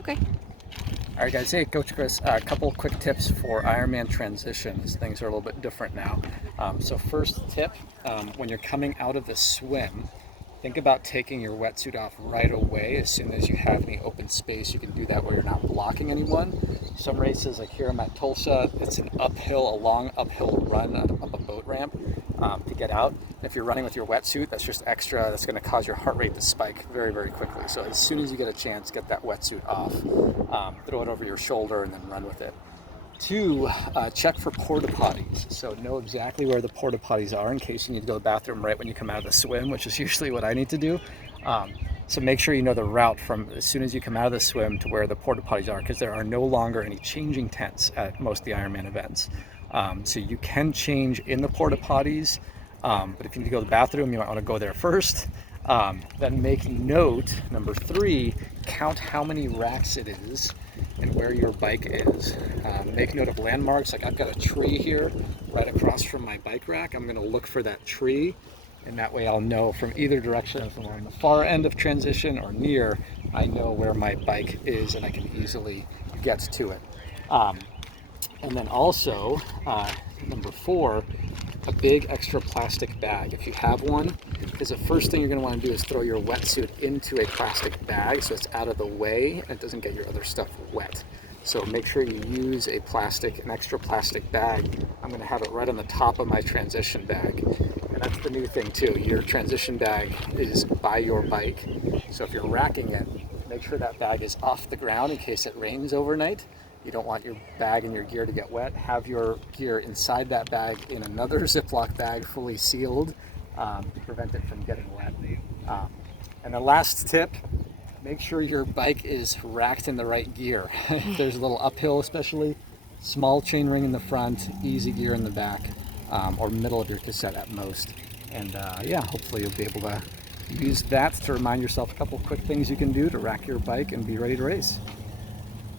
Okay. All right, guys. Hey, Coach Chris. A couple quick tips for Ironman transitions. Things are a little bit different now. So first tip, when you're coming out of the swim, think about taking your wetsuit off right away. As soon as you have any open space, you can do that where you're not blocking anyone. Some races, like here I'm at Tulsa, it's an uphill, a long uphill run up a boat ramp to get out. If you're running with your wetsuit, that's just extra. That's going to cause your heart rate to spike very, very quickly. So as soon as you get a chance, get that wetsuit off, throw it over your shoulder, and then run with it. Two, check for porta potties. So know exactly where the porta potties are in case you need to go to the bathroom right when you come out of the swim, which is usually what I need to do. So make sure you know the route from as soon as you come out of the swim to where the porta potties are, because there are no longer any changing tents at most of the Ironman events. So you can change in the porta potties, but if you need to go to the bathroom, you might want to go there first. Then make note, number 3, count how many racks it is and where your bike is. Make note of landmarks. Like I've got a tree here right across from my bike rack. I'm going to look for that tree, and that way I'll know from either direction, if I'm on the far end of transition or near, I know where my bike is and I can easily get to it. And then also, number 4, a big extra plastic bag if you have one, because the first thing you're going to want to do is throw your wetsuit into a plastic bag so it's out of the way and it doesn't get your other stuff wet. So make sure you use an extra plastic bag. I'm going to have it right on the top of my transition bag. And that's the new thing too. Your transition bag is by your bike. So if you're racking it, make sure that bag is off the ground in case it rains overnight. You don't want your bag and your gear to get wet. Have your gear inside that bag in another Ziploc bag, fully sealed, to prevent it from getting wet. And the last tip, make sure your bike is racked in the right gear. If there's a little uphill especially, small chain ring in the front, easy gear in the back, or middle of your cassette at most. And yeah, hopefully you'll be able to use that to remind yourself a couple quick things you can do to rack your bike and be ready to race.